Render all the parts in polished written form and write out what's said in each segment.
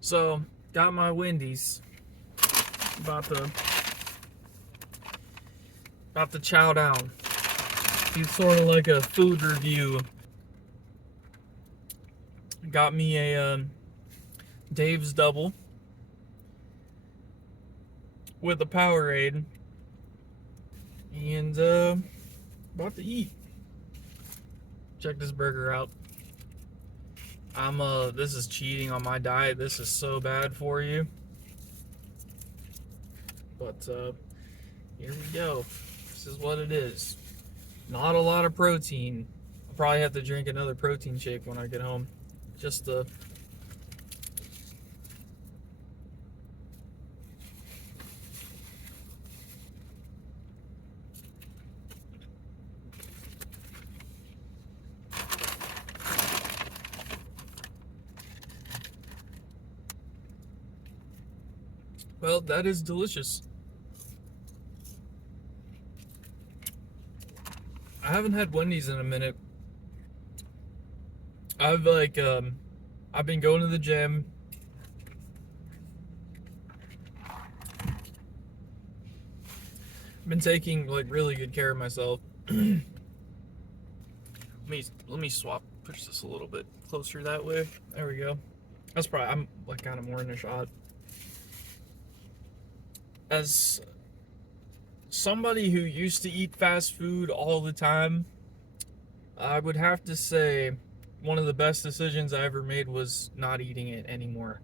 So, got my Wendy's. About to chow down. It's sort of like a food review. Got me a Dave's double with a Powerade, and about to eat. Check this burger out. This is cheating on my diet. This is so bad for you. But here we go. This is what it is. Not a lot of protein. I'll probably have to drink another protein shake when I get home. Just to well, that is delicious. I haven't had Wendy's in a minute. I've been going to the gym. I've been taking like really good care of myself. let me push this a little bit closer that way. There we go. That's probably, I'm like kind of more in a shot. As somebody who used to eat fast food all the time, I would have to say one of the best decisions I ever made was not eating it anymore.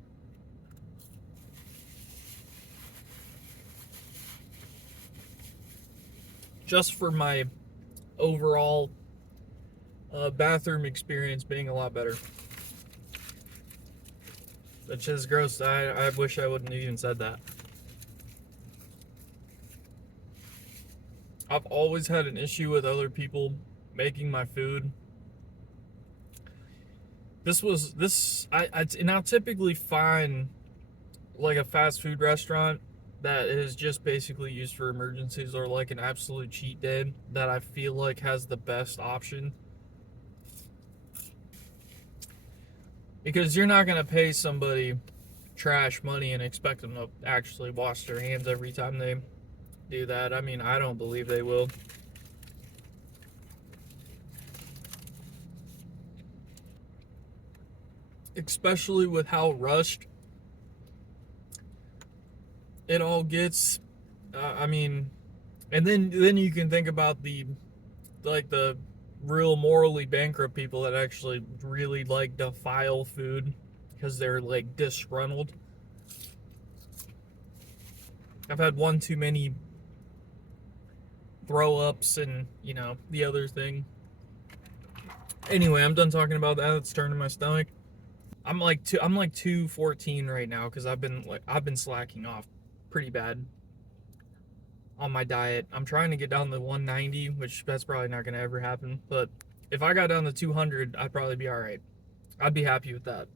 Just for my overall bathroom experience being a lot better. Which is gross. I wish I wouldn't have even said that. I've always had an issue with other people making my food. And I'll typically find like a fast food restaurant that is just basically used for emergencies, or like an absolute cheat day that I feel like has the best option. Because you're not going to pay somebody trash money and expect them to actually wash their hands every time they do that. I mean, I don't believe they will. Especially with how rushed it all gets. I mean, and then you can think about the real morally bankrupt people that actually really like defile food because they're like disgruntled. I've had one too many throw ups and the other thing. Anyway, I'm done talking about that. It's turning my stomach. I'm like 214 right now because I've been slacking off pretty bad on my diet. I'm trying to get down to 190, which that's probably not going to ever happen. But if I got down to 200, I'd probably be all right. I'd be happy with that.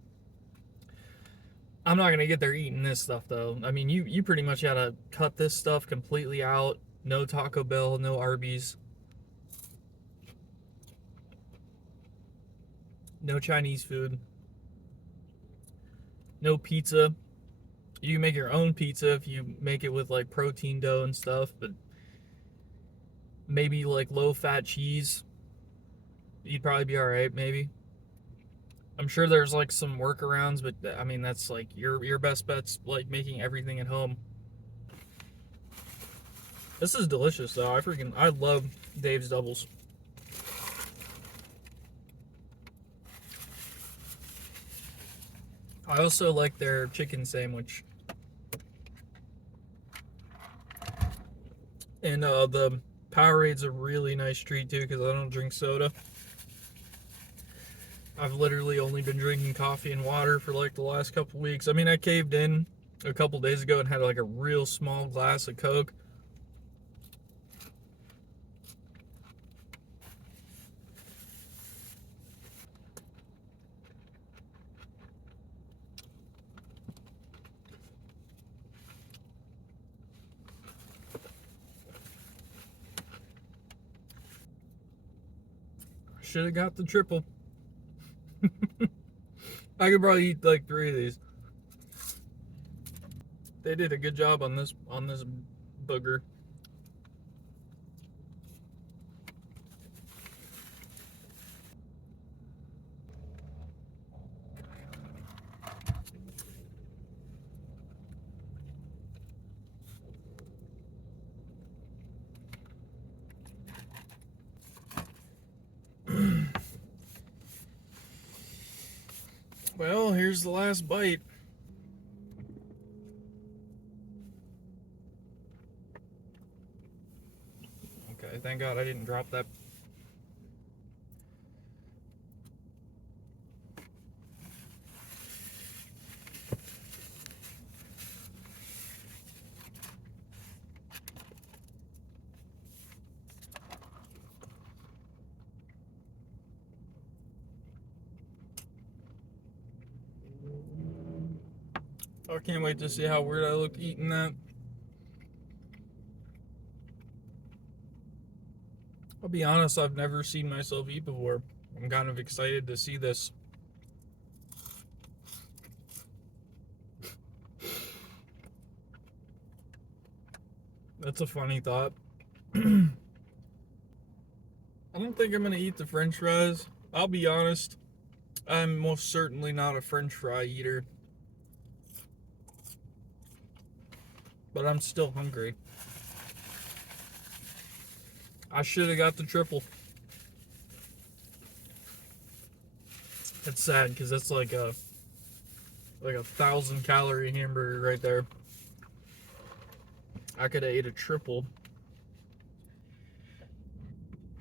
I'm not going to get there eating this stuff, though. I mean, you pretty much got to cut this stuff completely out. No Taco Bell, no Arby's. No Chinese food. No pizza. You can make your own pizza if you make it with like protein dough and stuff, but maybe like low-fat cheese. You'd probably be all right, maybe. I'm sure there's like some workarounds, but I mean that's like your best bet's like making everything at home. This is delicious though. I love Dave's doubles. I also like their chicken sandwich. And the Powerade's a really nice treat too because I don't drink soda. I've literally only been drinking coffee and water for like the last couple weeks. I mean, I caved in a couple days ago and had like a real small glass of Coke. Should have got the triple. I could probably eat like 3 of these. They did a good job on this booger. Well, here's the last bite. Okay, thank God I didn't drop that. I can't wait to see how weird I look eating that. I'll be honest, I've never seen myself eat before. I'm kind of excited to see this. That's a funny thought. I don't think I'm going to eat the french fries. I'll be honest. I'm most certainly not a french fry eater. But I'm still hungry. I should have got the triple. It's sad because that's like a 1,000-calorie hamburger right there. I could have ate a triple.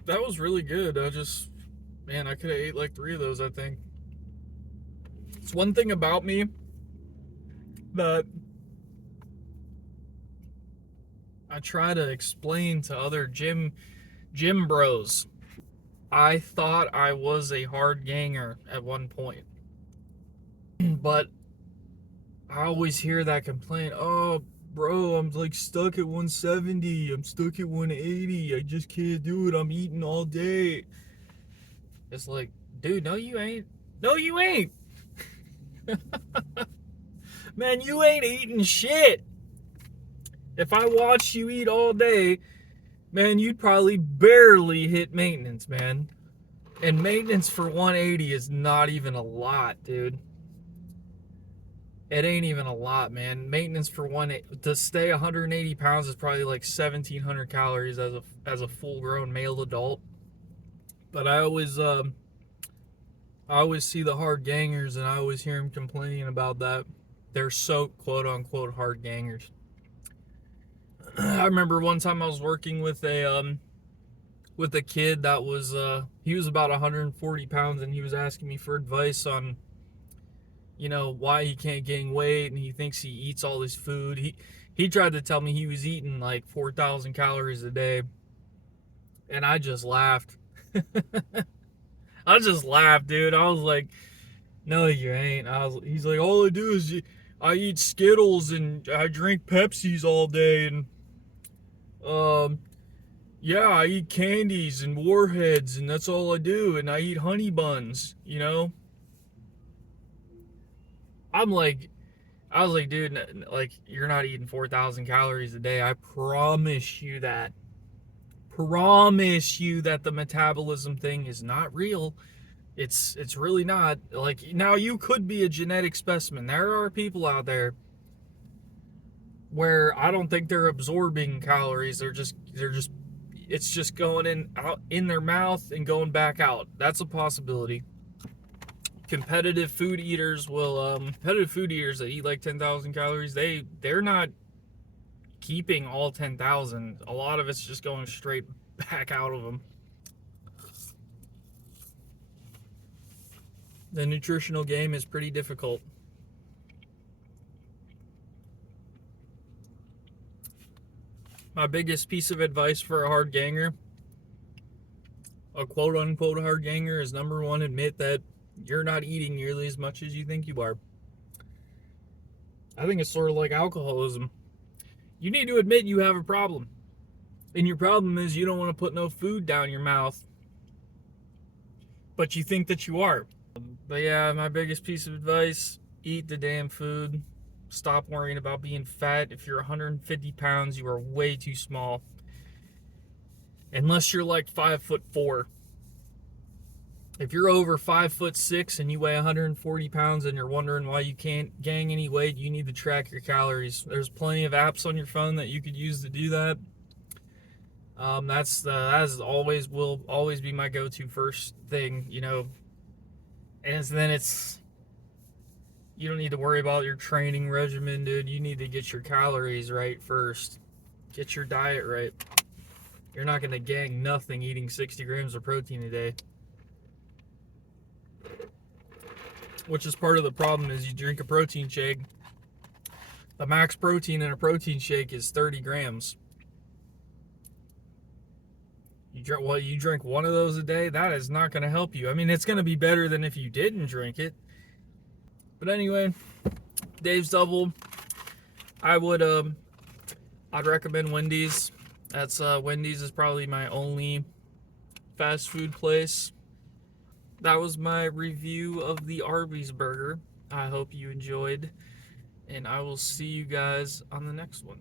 That was really good. I could have ate like 3 of those, I think. It's one thing about me that I try to explain to other gym bros. I thought I was a hard ganger at one point. But I always hear that complaint, oh, bro, I'm like stuck at 170, I'm stuck at 180, I just can't do it, I'm eating all day. It's like, dude, no you ain't. No you ain't. Man, you ain't eating shit. If I watched you eat all day, man, you'd probably barely hit maintenance, man. And maintenance for 180 is not even a lot, dude. It ain't even a lot, man. Maintenance for to stay 180 pounds is probably like 1,700 calories as a full-grown male adult. But I always see the hard gangers, and I always hear them complaining about that. They're so quote-unquote hard gangers. I remember one time I was working with a kid that was he was about 140 pounds, and he was asking me for advice on, why he can't gain weight, and he thinks he eats all this food. He tried to tell me he was eating like 4,000 calories a day, and I just laughed. I just laughed, dude. I was like, no, you ain't. He's like, all I do is I eat Skittles and I drink Pepsis all day, and yeah, I eat candies and Warheads, and that's all I do, and I eat honey buns, I was like, dude, like, you're not eating 4,000 calories a day. I promise you that. Promise you that the metabolism thing is not real. It's really not. Like, now you could be a genetic specimen. There are people out there where I don't think they're absorbing calories. It's just going out in their mouth and going back out. That's a possibility. Competitive food eaters that eat like 10,000 calories, they're not keeping all 10,000. A lot of it's just going straight back out of them. The nutritional game is pretty difficult. My biggest piece of advice for a hard ganger, a quote unquote hard ganger, is number one, admit that you're not eating nearly as much as you think you are. I think it's sort of like alcoholism. You need to admit you have a problem. And your problem is you don't want to put no food down your mouth, but you think that you are. But yeah, my biggest piece of advice, eat the damn food. Stop worrying about being fat. If you're 150 pounds, you are way too small. Unless you're like 5'4". If you're over 5'6" and you weigh 140 pounds and you're wondering why you can't gain any weight, you need to track your calories. There's plenty of apps on your phone that you could use to do that. Will always be my go-to first thing, And then you don't need to worry about your training regimen, dude. You need to get your calories right first. Get your diet right. You're not gonna gang nothing eating 60 grams of protein a day. Which is part of the problem is you drink a protein shake. The max protein in a protein shake is 30 grams. You drink one of those a day, that is not going to help you. I mean, it's going to be better than if you didn't drink it. But anyway, Dave's Double. I'd recommend Wendy's. Wendy's is probably my only fast food place. That was my review of the Arby's burger. I hope you enjoyed, and I will see you guys on the next one.